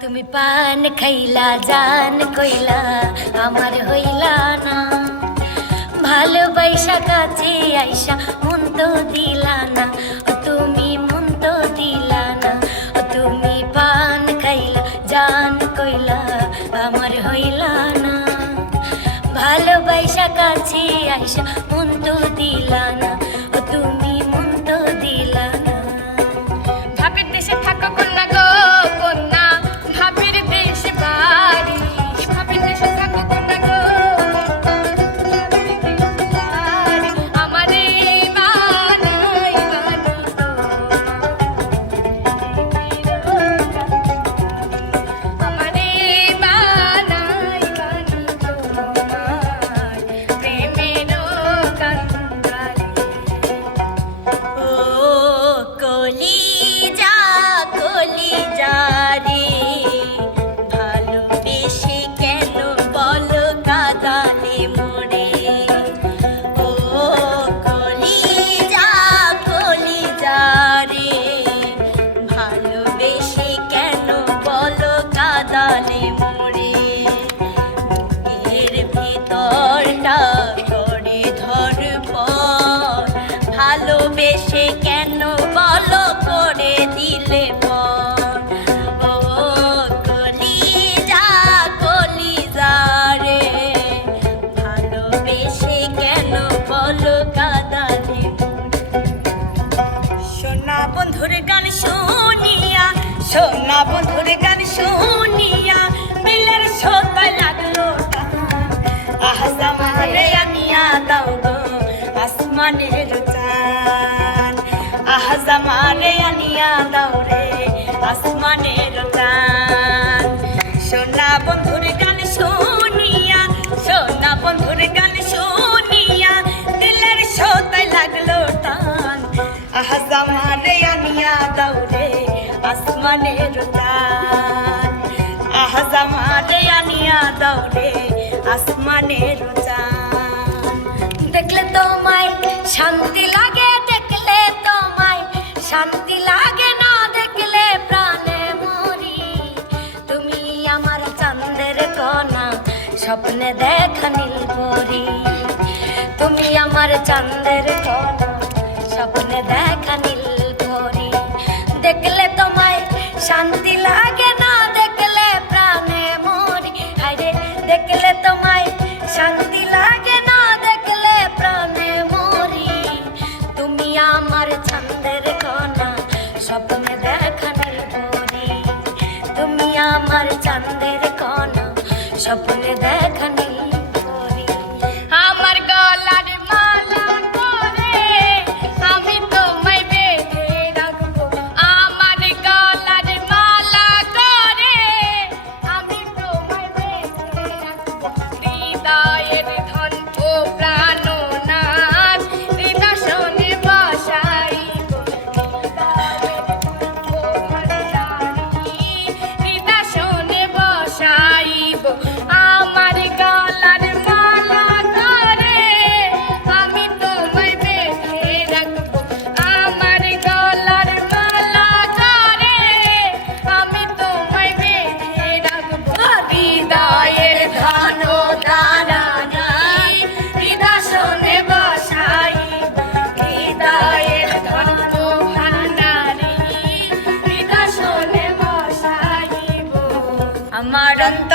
তুমি পান খাইলা, জান কইলা, আমার হইলা না। ভালোবাসা কাছে আইসা মন তো দিলা না। বেশি জীবনের চাঁদ আহ জামাতে আনিয়া দৌড়ে আসমানের চাঁদ দেখলে তোমায় শান্তি লাগে দেখলে তোমায় শান্তি লাগে না দেখলে প্রাণে মরি তুমি আমার চান্দের কণা স্বপ্নে দেখা নীল পরি তুমি আমার চাঁদের কণা স্বপ্নে দেখ 짠.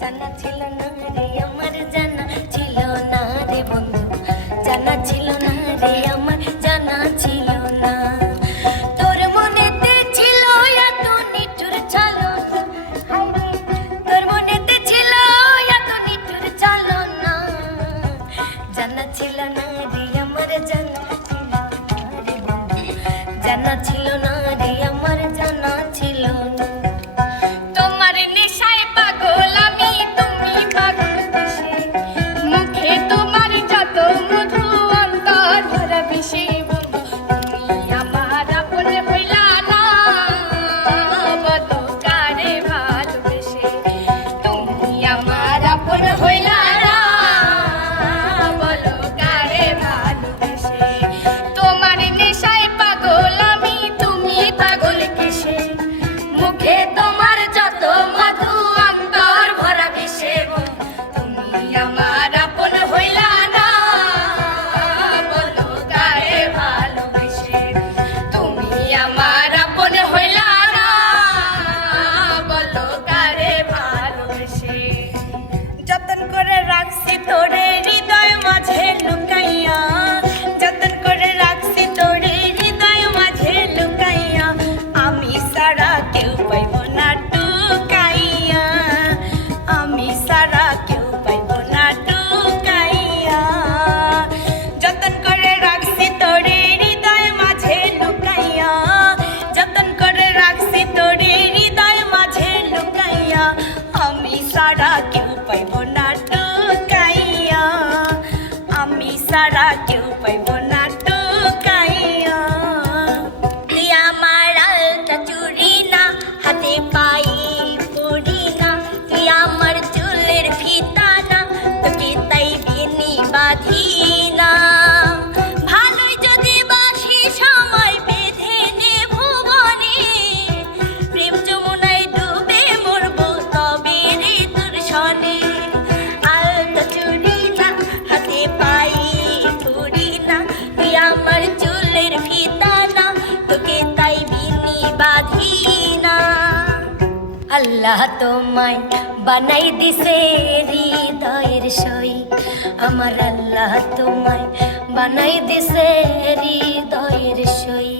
চানা ছিল আমার জানা আল্লাহ তোমায় বানাই দিছে হৃদয়ের সই। আমার আল্লাহ তোমায় বানাই দিছে হৃদয়ের সই।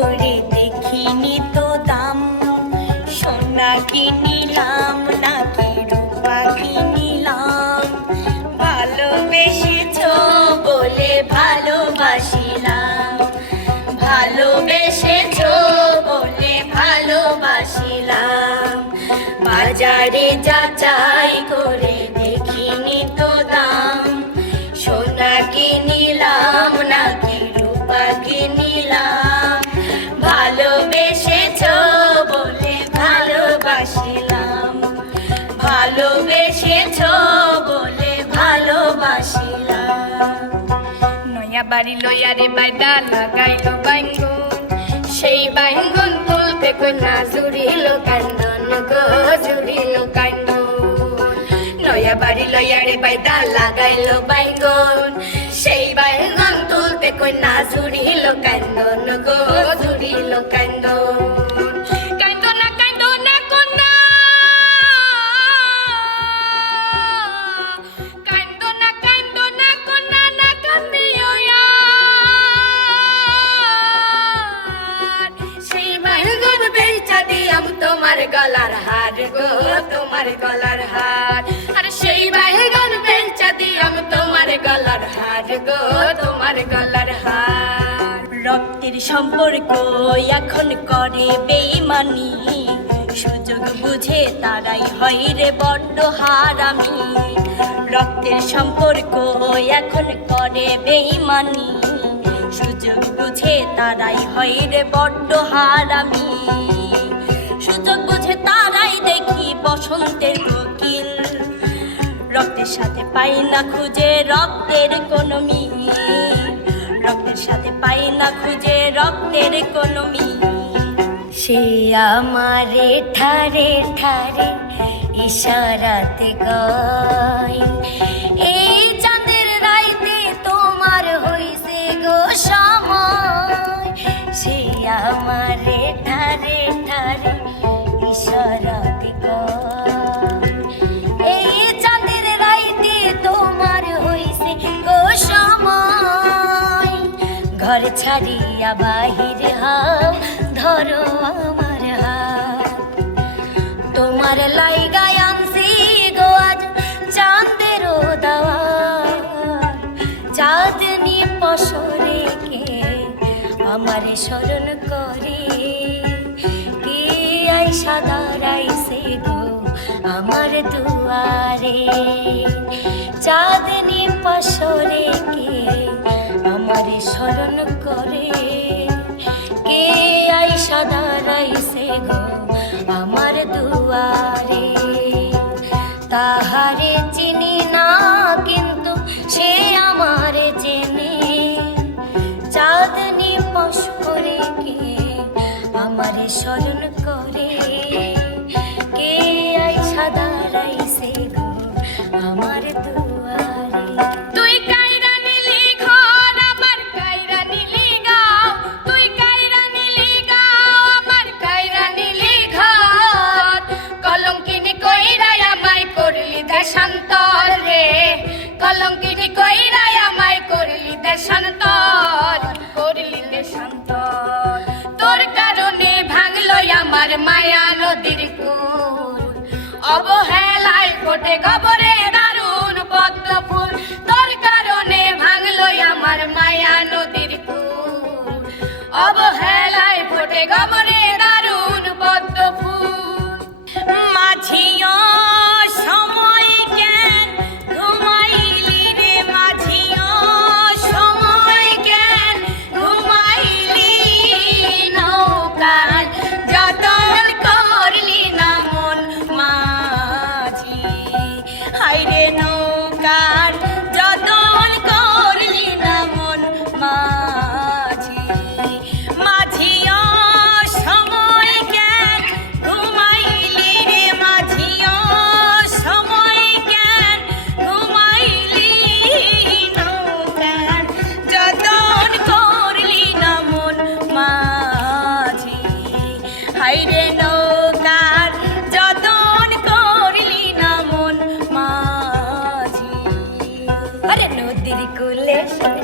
করে দেখিনি তো দাম। সোনা কিনিলাম, নাকি রূপা কিনিলাম। ভালোবেসেছ বলে ভালোবাসিলাম। ভালোবেসেছ বলে ভালোবাসিলাম। বাজারে বাড়ি লইয়ারে বাইদা লাগাইল বাইঙ্গুন সেই বাইঙ্গুন তুলতে কই না জুড়িল কান্দন গো, জুড়িল কান্দন। নয়া বাড়ি লইয়ারে বাইদা লাগাইল বাইঙ্গুন। সেই বাইঙ্গুন তুলতে কই না জুড়িল কান্দন গো, জুড়িল কান্দন। গলার হার। রক্তের সম্পর্ক এখন করে বেইমানি। সুযোগ বুঝে তারাই হয় রে বড্ড হারামি। রক্তের সম্পর্ক এখন করে বেইমানি। সুযোগ বুঝে তারাই হয় রে বড্ড হারামি। সুযোগ বুঝে তারাই দেখি বসন্তের কোকিল। রক্তের সাথে পাই না খুঁজে রক্তের কোনো মিল। পাই না খুঁজে রক্তের কোনো মিল সে আমারে ঠারে ঠারে ইশারাতে গায়। এই চাঁদের রাইতে তোমার হইছে গো সময়। সে আমারে ঠারে ঠারে ইশারাতে ছাড়িয়া বাহির হাও, ধরো আমার হাত। তোমার লাইগায় আনছি গো আজ দাওয়া চাঁদনি পশরে কে আমার স্মরণ করে? কে আই সাদা রাইছে গো আমার দুয়ারে? চাঁদনি পশরে কে আমার স্মরণ করে। কে আই সাদা রাইছে গো আমার দুয়ারে? তাহারে চিনি না, কিন্তু সে আমারে চেনে। চাঁদনি পশরে কে আমারে স্মরণ করে? কে আই সাদা রাইছে গো আমার দুয়ারে? মায়া নদীর কুল অবহেলায় ফোটে গবরে দারুণ পদ্ম তোর কারণে ভাঙলো আমার মায়া নদীর কুল অবহেলা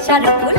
下着不